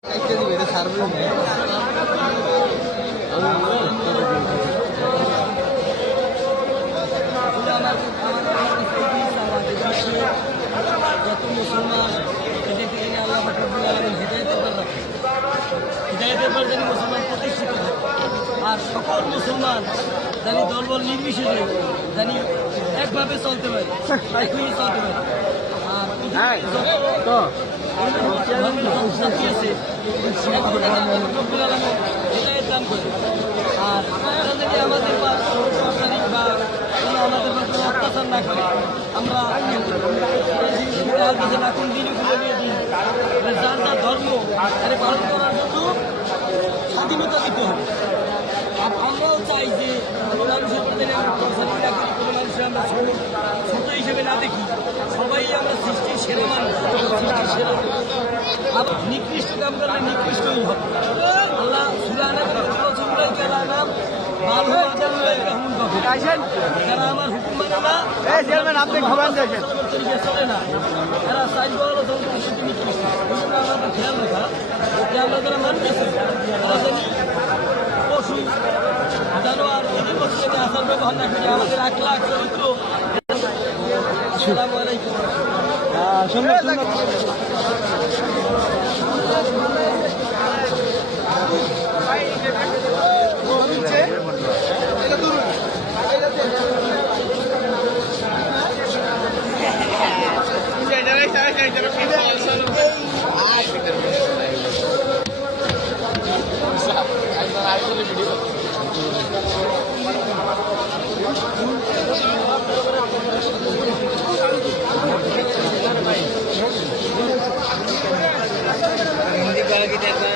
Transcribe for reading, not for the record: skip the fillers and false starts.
যত মুসলমান এদেরকে আল্লাহ হিদায়তের পর যেন মুসলমান প্রতিষ্ঠিত হয় আর সকল মুসলমান জানি দলবল নির্বিশেষে জানি একভাবে চলতে পারে একভাবে চলতে পারে আর হিদায়ত দান করে আর যদি আমাদের বা আমাদের কোনো অত্যাচার না করে আমরা না কোন দিনই খুলে দিয়ে দিই যার যার ধর্ম তারে পালন করার জন্য স্বাধীনতা দিতে হবে। আমরাও চাই যে কোনো মানুষের প্রতি না করি, কোনো মানুষের আমরা ছোট হিসেবে না দেখি, সবাই আমরা সৃষ্টির সেরা মানুষ, সৃষ্টির সেরা আবার নিকৃষ্ট কাম করলে নিকৃষ্টই হবে। আল্লাহ সুরানা নাম যারা আমার হুকুম মানে না চলে না, এরা সাইজ বড় নিকৃষ্ট। আমাদের খেয়াল রাখা যে আমরা যারা মানতেছি তারা জানি পশু জানোয়ার এদের পশু আসার ব্যবহার না করি, আমাদের আখলাখ চরিত্র। আসসালামু আলাইকুম। हिंदी